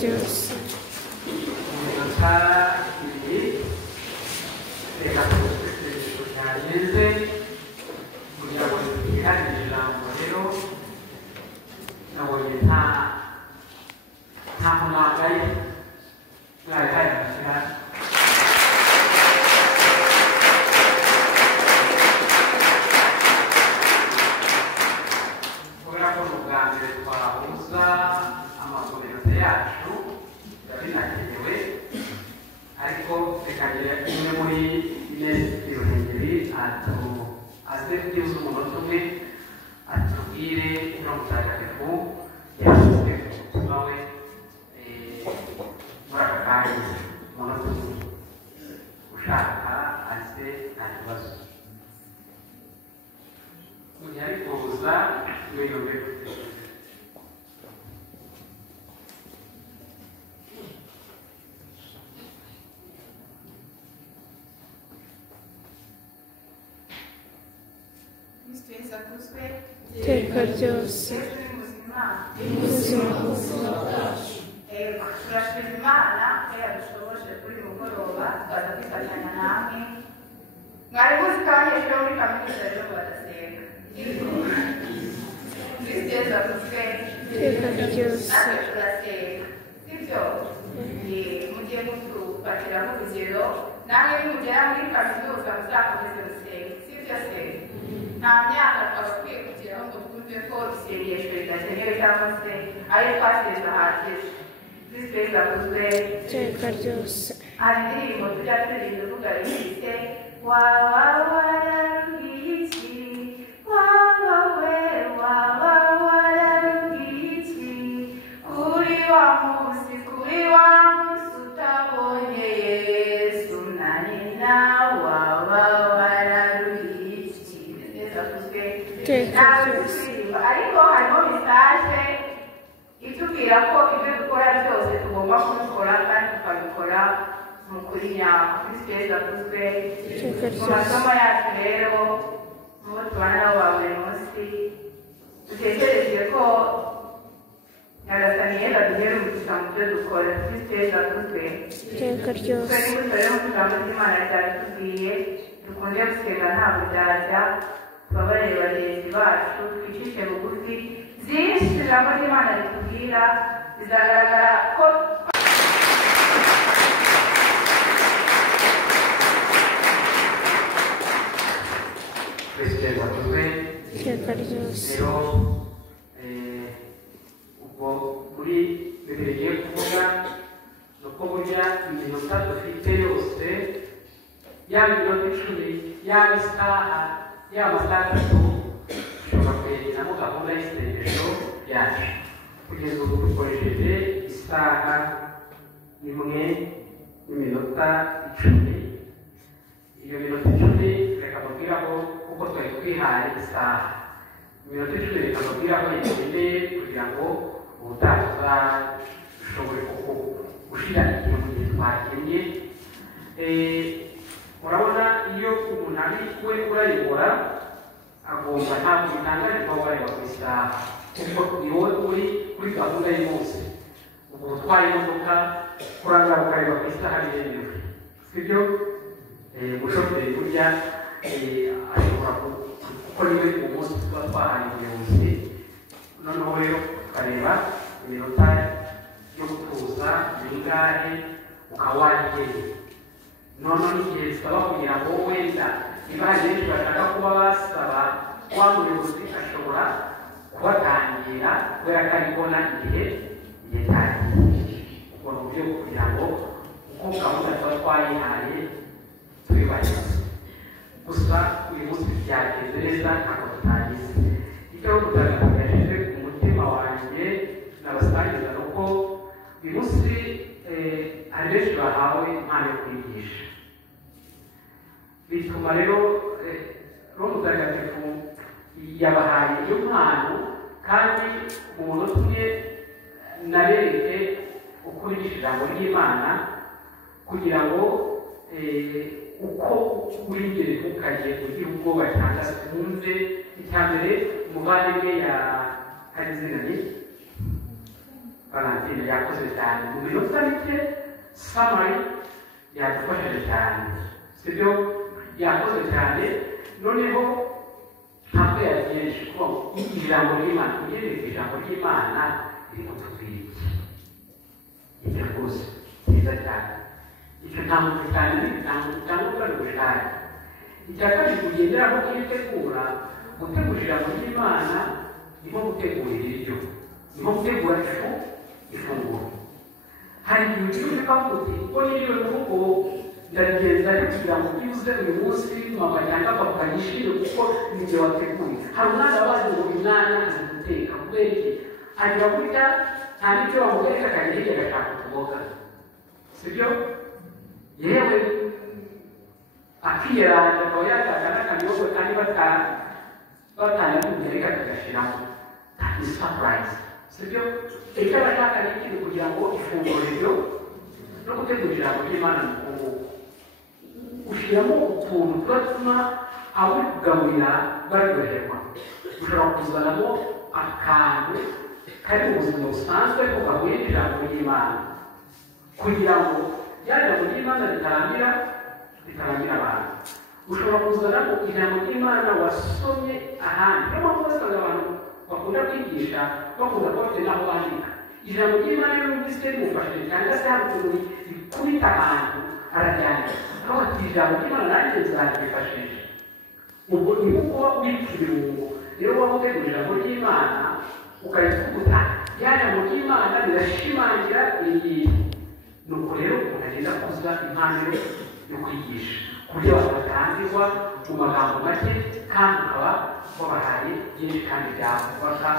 ryose. Iminota ibiri reka tugutegereje cyageze kugira ngo twihanire ijambo rero nabonye nta munagaye mwagaye amashyira kubera ko ni ubwa mbere twahuza amakominote yacu binakenewe ariko rekagira imwe muri minisitiri Ruhengeri aze byibuze umunota umwe atubwire uno mutagatifu yashyize ku mutima we muri aka kanya umunota umwe ushaka aze nta kibazo mu gihe ari kuza wiyumve gutekereza. Iteka ryose ubuzima bwacu turashima Imana ko yadushoboje kuri uyu mugoroba tukaza kwifatanya namwe mwari muzi ko abanyeshuri bo muri kaminuza rero badasenga kristo yesu avuzwe iteka ryose. natwe turasenga sibyo mugiye mutufatiraho urugero namwe nimugera muri kaminuza muzakomeze musenge sibyo se nta myaka twabakwiye kugeraho ngo twumve ko isengesho ridakenewe cyangwa se ari twasenze ahagije kristo yesu avuzwe Iteka ryose. hari indirimbo tujya turirimba ivuga rifite waba wararuhiye iki waba we waba wararuhiye iki kuri wa munsi utabonye yesu na nyina waba wararuhiye iki neza kuzwe nawe turirimba ariko harimo mesaje itubwira ko ibyo dukora byose tugomba kubikora kandi tukabikora mu kuri nyako kristo yesu avuzwe mu masomo yacu rero mubo tubana nabo ba buri munsi dutekereze ko nyagasani yesu aduhera umugisha mu byo dukora kristo yesu avuzwe Iteka ryose. twe n'imbuto rero mu ijambo ry'imana ryabitubwiye dukunze gusenga ntabwo byajya tubabarire bagenzi bacu twicishe bugufi byinshi ijambo ry'imana ritubwira bizagaragara ko kristo yesu avuzwe. Iteka ryose. rero ubwo muri bibiri bigiye kuvuga ni uko burya iminota dufite yose yaba iminota 10 yaba isaha yaba amasaha 3 dushobora kuyegeramo gahunda y'isengesho yacu kugeza ubu dukoresheje isaha imwe n'iminota 10. iyo minota 10 reka mubwiraho kuko twari twihaye isaha iminota 10 reka mubwiraho ikeneye kugira ngo ubutaha dushobore gushyira ikintu mu gihe twakennye. Murabona iyo umuntu ari we urayobora agomba ntabwo bitangarirwa wareba ku isaha kuko ni wowe uri kuri gahunda y'umunsi. ubwo utwaye imodoka kurangara ukareba ku isaha biremewe sibyo? umushoferi burya ashobora kuko niwe umunsi tuba twahaye ubuyobozi noneho rero ukareba iminota yo gutuza bingahe ukaba wagenda noneho igihe bisaba kugira ngo wenda niba hari benshi bashaka kuba basaba wa muyobozi ashobora kubatangira kubera ko ari kubona igihe cyagiye. ubwo ni uburyo bwo kugira ngo uko gahunda tuba twayihaye tubibahirize. gusa uyu munsi byagenze neza ntabwo tutagize icyo tutagashije ku mutima wanjye n'abasangiza ni uko uyu munsi hari benshi bahawe impano yo kwigisha bituma rero roho mutagatifu yabahaye iyo mpano kandi mu munota umwe nabereke ukurigisha ijambo ry'Imana kugira ngo uko uri imbere ntukagiye ugira ubwoba cyangwa se wumve. icya mbere umuvandimwe ya hari izina ni Valentine yakoze cyane mu minota mike summary yadufashije cyane sibyo yakoze cyane noneho ntabwo yagiyeje ko ijambo ry'Imana ugereye ijambo ry'Imana riri kutubwira ibyo rwose byiza cyane icyo ntabwo cyane ntabwo bari gushaka icya kabiri kugenderaho kwitegura gutegura ijambo ry'Imana niho gutegura ibiryo niho gutegura ifunguro hari igihe ugiye ukavuga uti uko niriwe mu rugo ndagenda kugira ngo byuze uyu munsi mama cyangwa papa yishimire kuko nibyo wateguye hari umwana wabaye ngo umwana azi guteka kubera iki agira gutya nta n'icyo wamwereka akajya hirya agashaka utuboga sibyo yewe akiyeranja akaba yatanga n'akanyobwa kandi batanyakumye reka kagashyiramo ni surprise sibyo icyo abashaka ni ikintu kugira ngo ifunguro ryo no gutegura ijambo ry'Imana mu kunguku ushyiramo utuntu tugatuma abo kugaburira baryoherwa ushobora kuzanamo akantu kari mu buzima busanzwe ariko gahuye n'ijambo ry'Imana kugira ngo rya jambo ry'Imana ritaramira abantu ushobora kuzanamo ijambo ry'Imana wasomye ahandi niyo mpamvu usanga abantu bakunda kwigisha bakunda kuba bafite n'aho bandika ijambo ry'Imana iyo wumvise rimufashije cyangwa se hari ukuntu rikubita ahantu araryandika aho ati ijambo ry'Imana nanjye nzarifashisha ubwo ni uko ubika ibirungo rero waba utegura ijambo ry'Imana ukarikuta rya jambo ry'Imana rirashimangira iyi nuko rero umuntu agenda kuza impano yo kwigisha ku buryo abantu batangirwa mu magambo make kandi ukaba wabahaye byinshi kandi byakubaka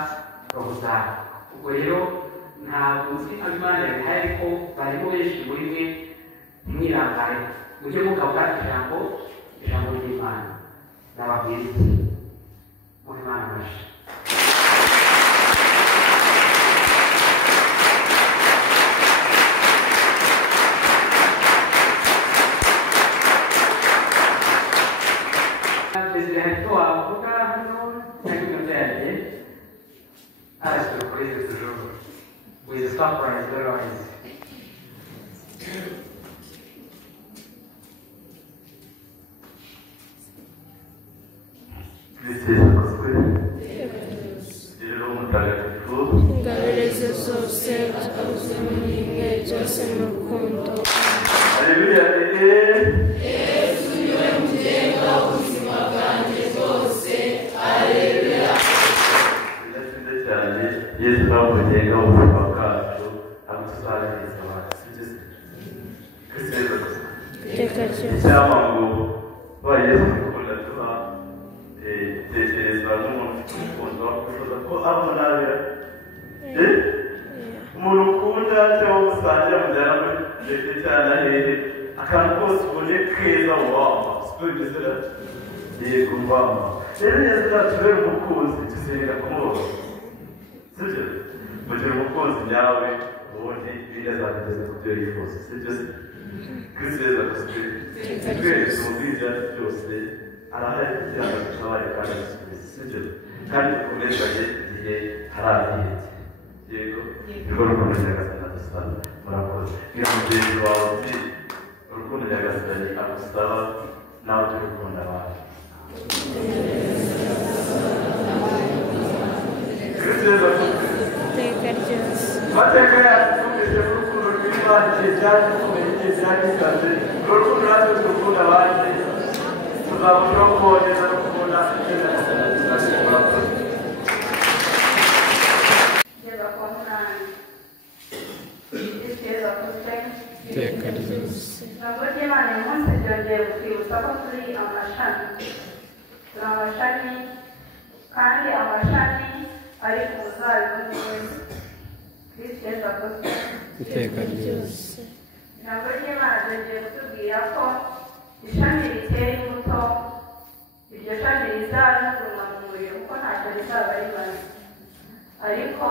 roho zabo ubwo rero ntabwo nzi aho Imana yabihaye ariko barimo benshi muri mwe ntimwirangare mujye mugabura ijambo ry'Imana n'ababwira iki muri Imana amashyi with surprise, where is ingabire zose azumiye byose mu rukundo Haleluya Yesu niwe mugenga w'ubuzima bwanjye bwose haleluya Ndashimye cyane Yesu niwe mugenga w'ubuzima bwacu abo tuzageza abantu sibyo iteka ryose cyangwa ngo ba Yesu ukunda tuba tekereza n'umuntu ukunda wifuza ko abona nabira umuntu ukunda cyangwa umusangira mujyana ndetse cyane hehe akantu kose ubone keza wama siko bimeze yego wama rero Yesu natubera umukunzi tuzenga kumubona sibyo mugira umukunzi nyawe ubundi binezageze ku byo yifuza sibyo se Kristo Yesu adusubize twese umubwiriza byose arahari kugira ngo dutabare kandi adusubize sibyo kandi dukomezanye igihe harabihetse yego niko urukundo nyagasani adusaba murakoze niba mugenzi wawe uzi urukundo nyagasani agusaba nawe ujye ukunda abantu Kristo Yesu adusubize iteka ryose amateka yacu twumvise urukundo rw'Imana igihe cyari gikomeye igihe cyari gikaze urukundo natwe dukunda abandi tuzabashaho kuboneza no kubona iteka ryose ijambo ry'Imana uyu munsi ryongeye kutwibutsa ko turi amashami turi amashami kandi amashami ari ku muzabibu mwiza Kristo Yesu akozwe iteka ryose ijambo ry'Imana ryongeye kutubwira ko ishami ritera imbuto iryo shami rizaba riguma mu muriro kuko ntacyo rizaba rimaze ariko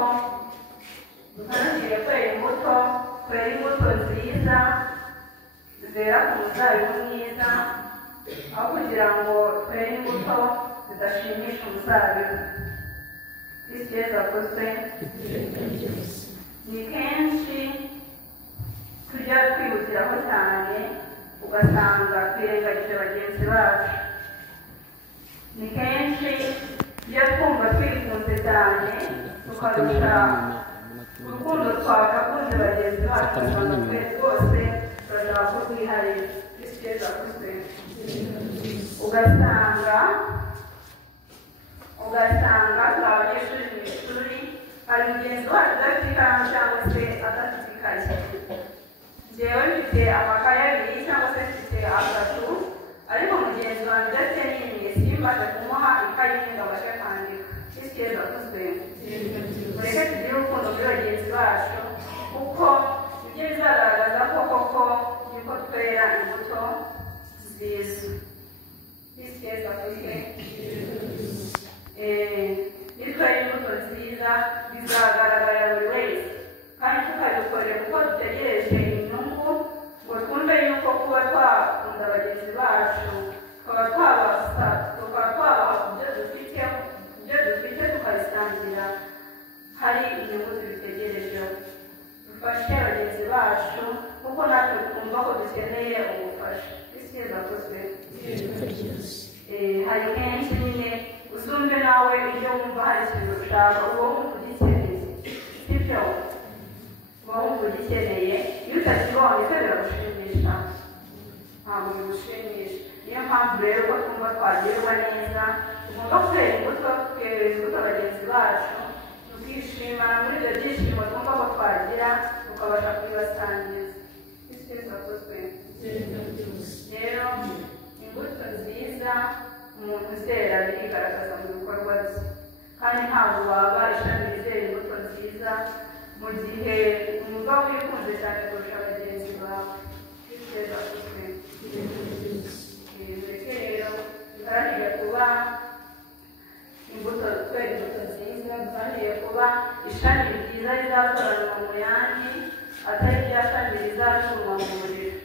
dukanukire kwera imbuto nziza zera ku muzabibu mwiza aho kugira ngo twere imbuto zidashimisha umuzabibu Kristo Yesu akozwe ni kenshi tujya twihutiraho cyane ugasanga twirengagije bagenzi bacu. Ni kenshi iyo twumva twikunze cyane tukarusha urukundo twakakunze bagenzi bacu usanga twese rwose turashaka ko twiharira isi yesu akuzwe. ugasanga turi abanyeshuri mu ishuri, hari mugenzi wacu udafite ikaramu cyangwa se adafite ikayi. Njyewe mfite amakaye abiri cyangwa se mfite atatu, ariko mugenzi wanjye udafite n'imwe simbashe kumuha ikayi imwe ngo abashe kwandika. isi yesu akuzwe. mureke tugire urukundo kuri bagenzi bacu, kuko ibyo bizagaragaza ko koko yuko twera imbuto nziza. isi yesu akuzwe. nitwara imbuto nziza bizagaragarira buri wese, kandi tukabikorera kuko dutegereje inyungu, ngo twumve yuko kuba twakunda bagenzi bacu tukaba twabaha ibyo dufite tukabisangira, hari inyungu tubitegerejeho. dufashe bagenzi bacu kuko natwe twumva ko dukeneye ubufasha. isi yesu akuzwe. hari kenshi nyine uzumve nawe iyo wumva hari ikintu ushaka uba wumva ugikeneye, sibyo? uba wumva ugikeneye, iyo utakibonye se biragushimisha? ntabwo bigushimisha. niyo mpamvu rero ko twumva twagerwa neza tugomba kwera imbuto bagenzi bacu, tukishimana muri ibyo byishimo twumva ko twagira, tukabasha kubibasangiza. isi yesu akuzwe. rero imbuto nziza umuntu uzera birigaragaza mu bikorwa bye, kandi ntabwo waba ishami rizera imbuto nziza mu gihe wumva wikunze cyane kurusha bagenzi bawe. isi yesu akuzwe. mureke rero duharanire kuba twera imbuto nziza, duharanire kuba ishami ryiza rizatoranywa mu yandi, atari rya shami rizacurwa mu muriro.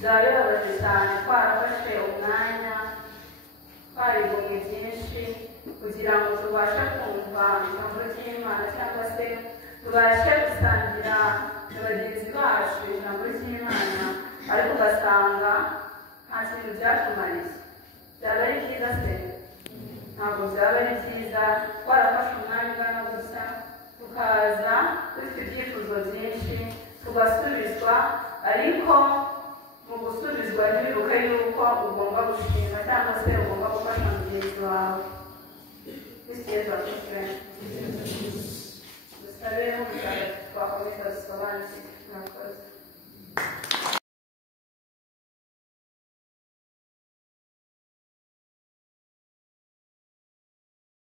byaba bibabaje cyane twarafashe umwanya twaribonye byinshi kugira ngo tubashe kumva ijambo ry'Imana, cyangwa se tubashe gusangira na bagenzi bacu ijambo ry'Imana, ariko ugasanga nta kintu byatumariye. byaba ari byiza se? ntabwo byaba ari byiza. twarafashe umwanya ungana gusa tukaza dufite ibyifuzo byinshi tugasubizwa, ariko mu gusubizwa ntibibuke yuko ugomba gushima cyangwa se ugomba gufasha mugenzi wawe. isi yesu akuzwe.